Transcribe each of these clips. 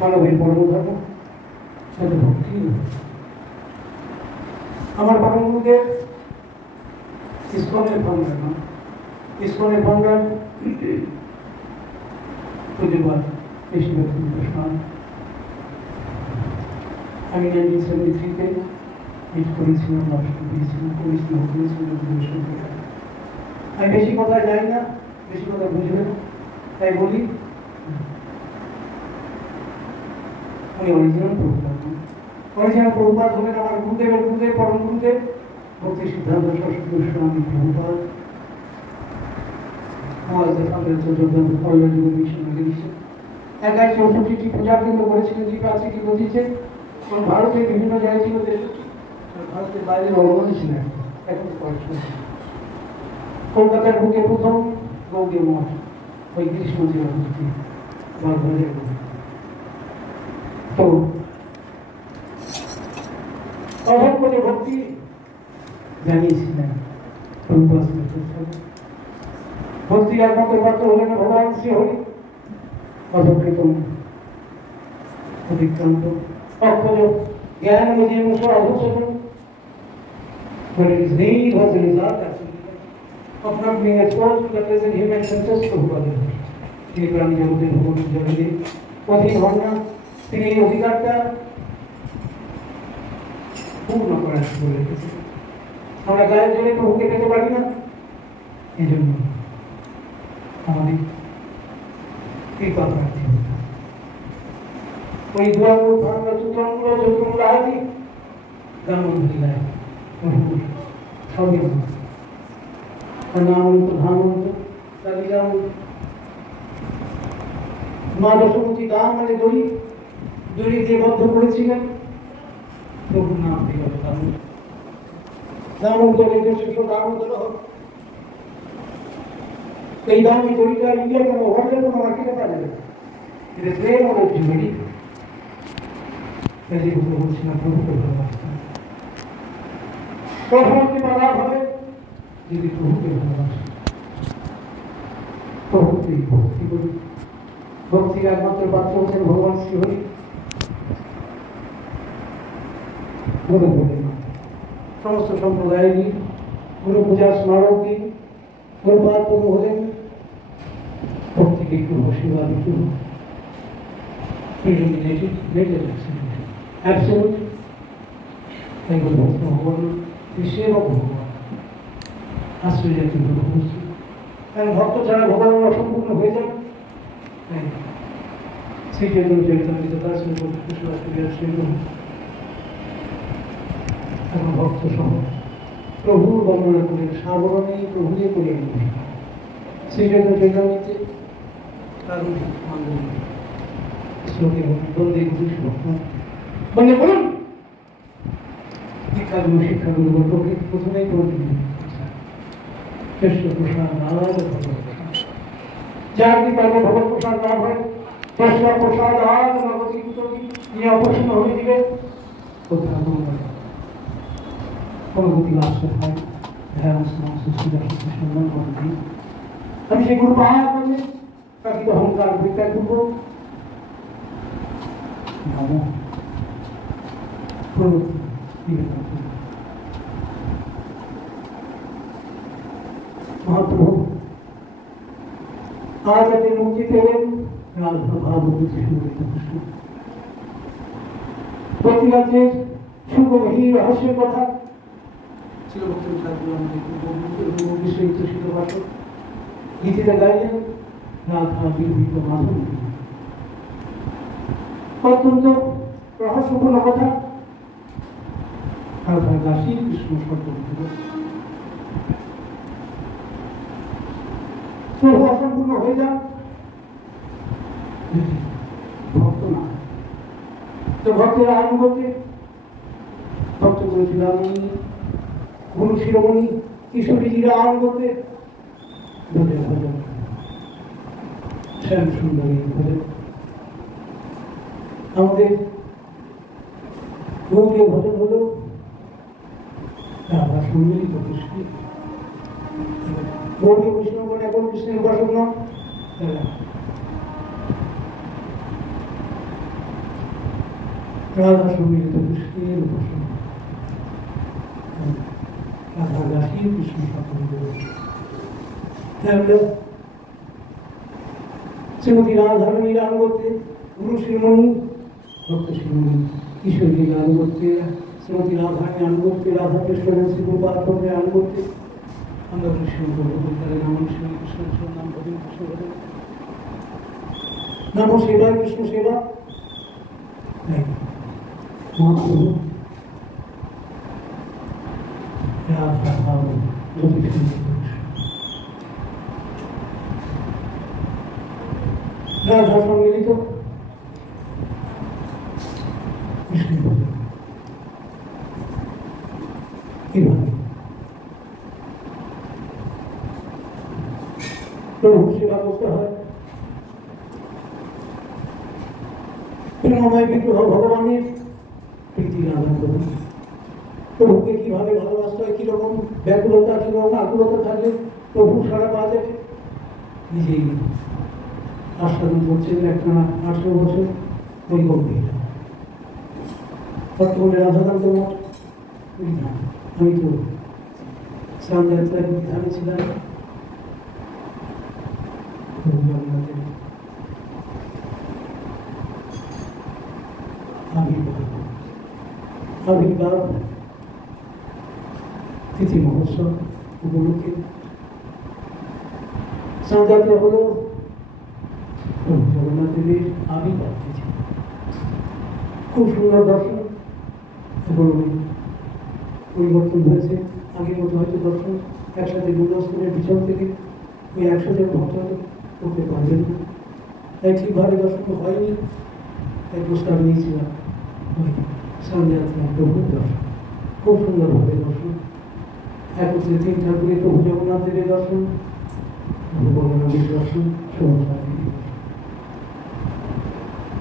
মানবের পরমধর্ম সেটা ভক্তি। আমার পরমগুরুদেব ইসকনের ফাউন্ডার না, ইসকনের ফাউন্ডার প্রতিবার বেশি ব্যক্তিগত। আমি 1973-তে মিট করেছিলাম, আমি বেশি কথা জানি না, বেশি কথা বুঝবে না, তাই বলি উনি অরিজিনাল প্রভুপাদ। অরিজিনাল প্রভুপাদ হলেন আমার গুরুদেবের গুরুদেব, পরম গুরুদেব ভক্তি সিদ্ধান্ত সরস্বতী গোস্বামী প্রভুপাদ। আমাদের একাই 64টি পূজা কেন্দ্র করেছিলেন, যে 5টি গতিতে ভারতের বিভিন্ন জায়গায় ছিল, ভারতের বাইরে অলমানি ছিলেন। এখন কলকাতার বুকে প্রথম গৌড়ী মঠ, ওই গ্রীষ্ম মন্দির তো অভাব করে ভক্তি জানিয়েছিলেন। ভক্তির একমাত্র পাত্র হলেন ভগবান শ্রী হরি, অধকৃতম অতিক্রান্ত অক্ষর জ্ঞান বুঝিয়ে মুসর অধসন। But it is he who was the result actually of not being exposed to the present human senses Prabhupada. তিনি প্রাণী জগতের ভগবান জগতে অধীন হন না, তিনি এই অধিকারটা পূর্ণ করার বলে রেখেছেন। আমরা গায়ের জন্য প্রভুকে পেতে পারি না, এই জন্য আমাদের কৃপা প্রার্থী হতে হবে। ওই দুয়াঙ্গুল ভাঙ্গা চতুরাঙ্গুল চতুরাঙ্গুল আদি গাঙ্গুলিলায় সবই নামন্ত ধামন্ত কালিরাম মা দশমতী গান মানে দড়ি দড়ি দিয়ে বদ্ধ করেছিলেন প্রভুর নাম দিয়ে দামোদর নিজস্ব দামোদর হোক। এই দামি দড়িটা ইন্ডিয়া কেন ওভারলে কোনো মার্কেটে পাওয়া যাবে, এটা প্রেম হলো জীবনী। কাজে বলছিলাম প্রভুকে ভালোবাসতাম, প্রভুকে মানা হবে যদি প্রভুকে ভালোবাসে, প্রভুকেই ভক্তি করি। ভক্তির একমাত্র পাত্র হচ্ছেন ভগবান শ্রী হরি। সমস্ত সম্প্রদায় নিয়ে গুরু পূজার স্মারক দিন, গুরুপাদ প্রভু হলেন ভক্তিকে একটু আশীর্বাদ একটু অ্যাবসলিউট ভগবান বিশ্বের ভগবান আশ্রয় জাতীয় কারণ ভক্ত ছাড়া ভগবান অসম্পূর্ণ হয়ে যায়। শ্রী চৈতন্য চৈতন্য দাস এখন ভক্ত সহ প্রভুর বর্ণনা করেন, সাবরণে প্রভুয়ে করে শ্রী চৈতন্য চৈতন্যতে কারণ শ্লোকে বন্দে গুরু বন্দে বলুন শিক্ষাগুরু শিক্ষাগুরু বলতে প্রথমেই প্রতিদিন শ্রেষ্ঠ প্রসাদ আজ যার কৃপায় ভগবত প্রসাদ লাভ হয়, শ্রেষ্ঠ প্রসাদ আজ নগতি তিনি অপসন্ন হয়ে দিবেন। কোথাও অনুভূতি লাভ হয় সম্মান করতে আমি সেই গুরু পাহাড় করলে প্রাকৃত অহংকার পরিত্যাগ করবো। মহাপ্রভু আজ আপনি মুক্তি পেলেন প্রতিরাজ্যের সুগভীর রহস্যের কথা ছিল গীতিতে গাইলেন রাধা বিরহিত মাধব, অত্যন্ত রহস্যপূর্ণ কথা। রাধা দাসী কৃষ্ণ প্রভু অসম্পূর্ণ হয়ে যান ভক্ত না তো ভক্তেরা আইন করতে ভক্ত করেছিলাম গুরু শিরোমণি কিশোরীজিরা আইন করতে শ্যাম সুন্দরী আমাদের গৌরীয় ভজন হল রাধা সুন্দরী প্রতিষ্ঠিত। গৌরী বৈষ্ণব বলে এখন কৃষ্ণের উপাসক নয়, রাধা সম্মিলিত কৃষ্ণের উপাসনা, রাধা দাসী কৃষ্ণ স্থাপন করেছে। আমরা শ্রীমতী রাধারণীর আনুগত্যে গুরু শিরোমণি ভক্ত শিরোমণি কিশোরীর আনুগত্যে, শ্রীমতী রাধারণী আনুগত্যে, রাধা কৃষ্ণের শ্রীগোপালের আনুগত্যে আমরা কৃষ্ণ প্রভুতারে নাম শ্রী কৃষ্ণ নাম ভজন কৃষ্ণ ভজন নাম সেবা কৃষ্ণ সেবা মহাপ্রভু রাধা রাধা সম্মিলিত কৃষ্ণ ভজন কিভাবে প্রভু সেবা করতে হয়। প্রেমময় বিগ্রহ ভগবানের প্রীতি আদান করুন। প্রভুকে কিভাবে ভালোবাসতে হয়, কিরকম ব্যাকুলতা, কিরকম আকুলতা থাকলে প্রভু সারা পাওয়া যাবে, নিজেই আস্বাদন করছেন একটা 18 বছর ওই গম্ভীর বর্তমানে রাধাকান্ত মঠ। আমি তো স্নানযাত্রায় ধানে ছিলাম, আবির্ভাব তিথি মহোৎসব উপলক্ষে স্নানযাত্রা হলো জগন্নাথ দেবের আবির্ভাব তিথি। খুব সুন্দর দর্শন, এখন পরিবর্তন হয়েছে। আগের মতো হয়তো দর্শন একসাথে গুরুস্থানের পিছন থেকে ওই 100 জন ভক্ত করতে পারবেন না, তাই ঠিকভাবে দর্শন হয়নি। তাই প্রস্তাব নিয়েছিলাম ওই স্নানযাত্রা প্রভুর দর্শন, খুব সুন্দরভাবে দর্শন। একত্রে 3 ঠাকুরের প্রভু জগন্নাথ দেবের দর্শন, প্রভু বলরামের দর্শন,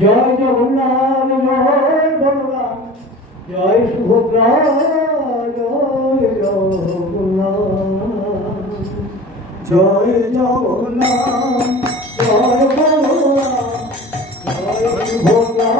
জয় জগন্নাথ, জয় বলরাম, জয় সুভদ্রা, জয় জগন্নাথ, জয় জগন্নাথ, জয় বলরাম, জয় সুভদ্রা,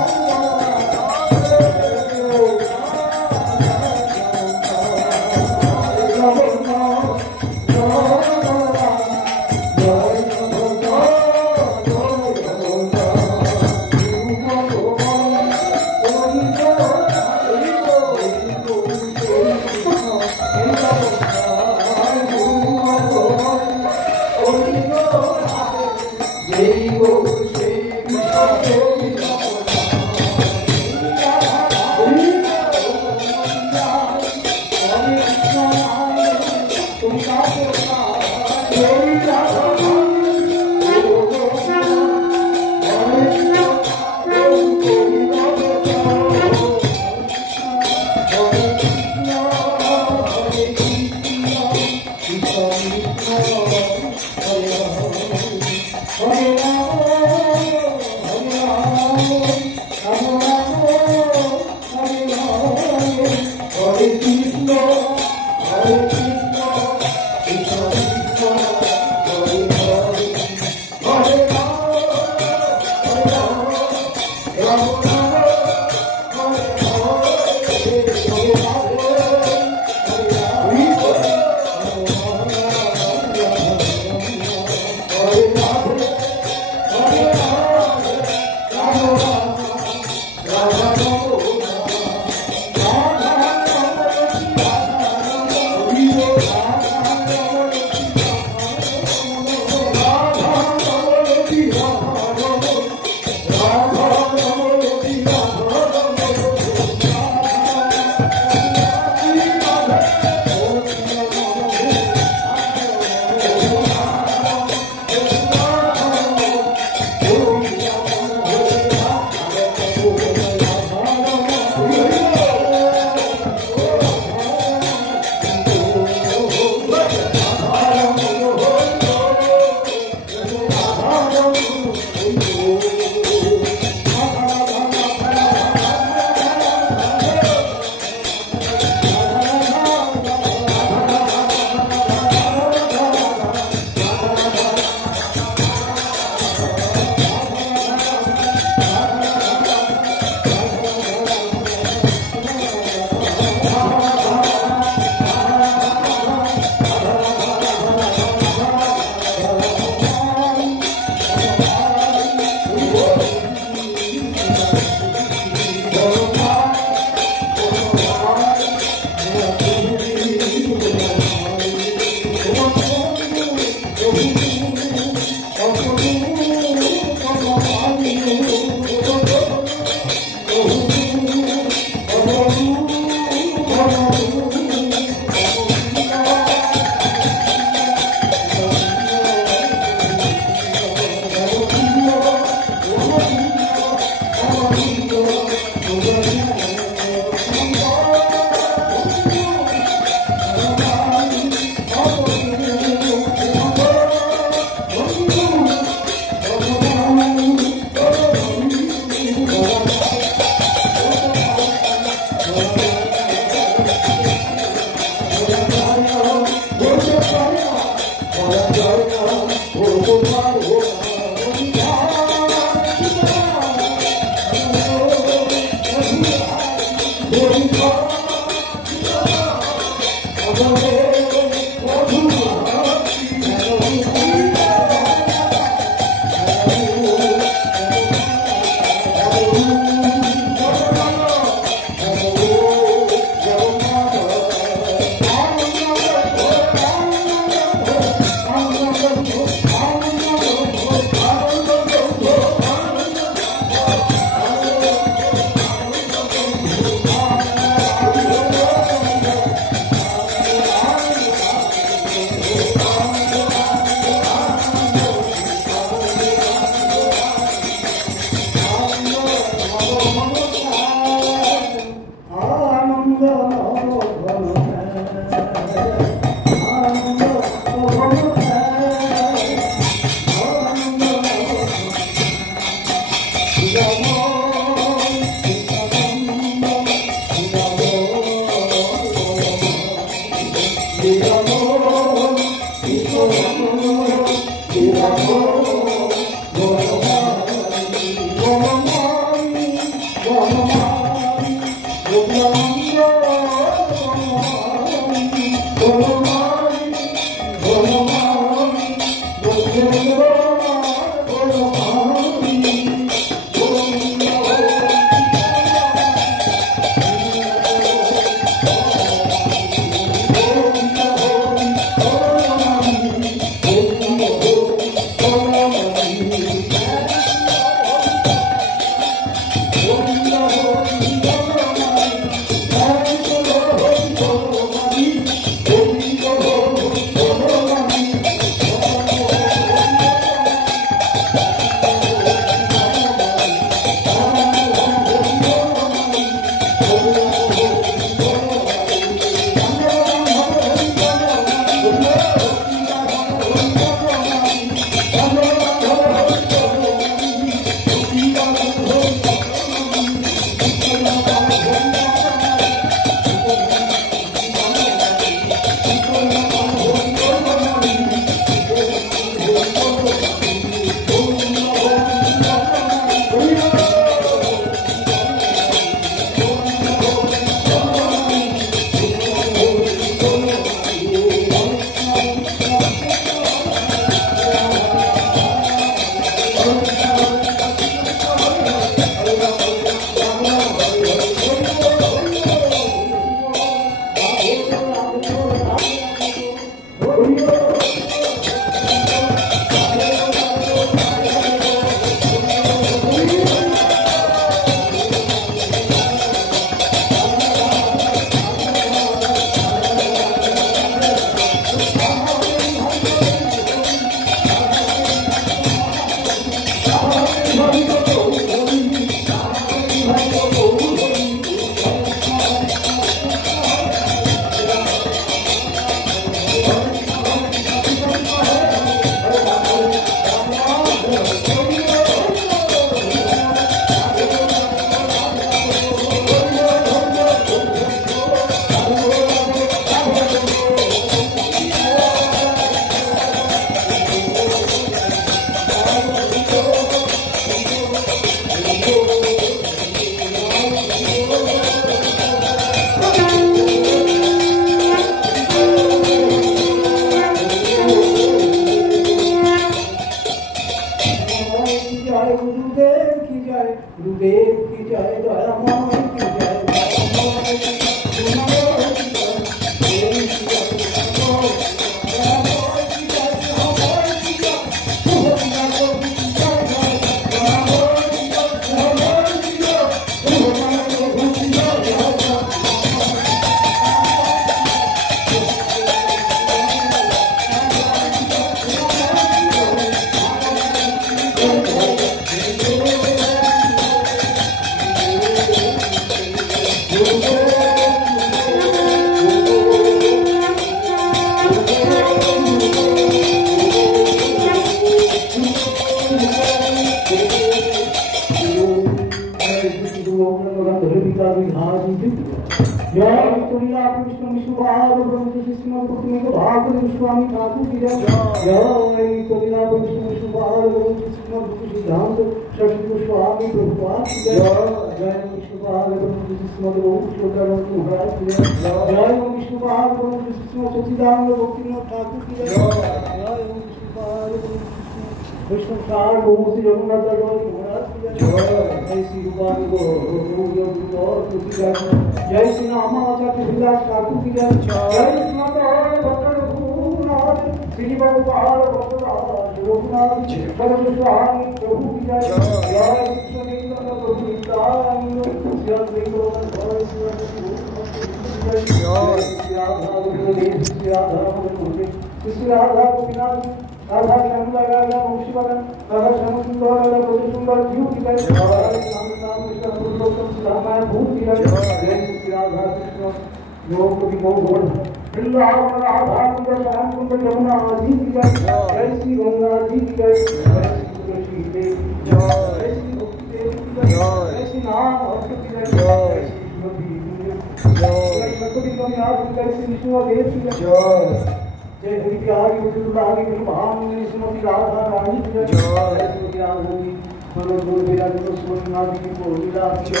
जय हरि बिहारी गुरुलारी भांगनी श्रीमती राधा रानी की जय श्रीमती राघवी मनोहर बिहारी सुमनादी की बोलीला जय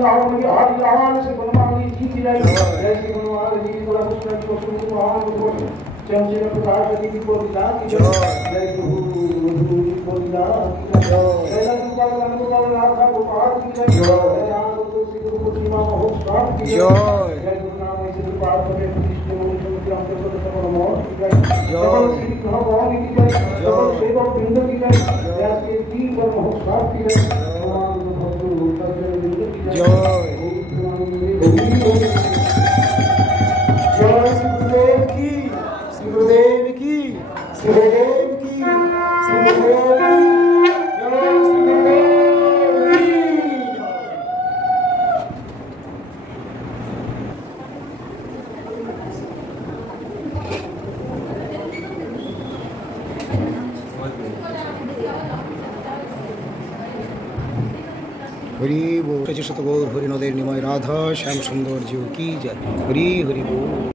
लाल बिहारी लाल से बनवानी जी की जय जय श्री बनवाल जी की बोला कृष्ण को सुमन चंचल प्रकाश जी की बोलीला जय जय गुरु गुरु की बोलीला जय जय गोपाल गोपाल राधा गोपाल की जय जय राम तुलसी गुरु सीमा महोत्सव की जय जय गुरु नाम से गोपाल पते प्रतिष्ठित हो राम के पद समर मोह की जय जय श्री कृष्ण भगवान की जय जय सेवा वृंद की जय जय के तीन वर महोत्सव की जय भगवान भक्त सज्जन वृंद की जय जय श्री गुरुदेव की श्री गुरुदेव की श्री गुरुदेव की श्री गुरुदेव की हरि बोल। शत गौर हरि नदेर निमय राधा श्याम सुंदर जीव की जय। हरि हरि बोल।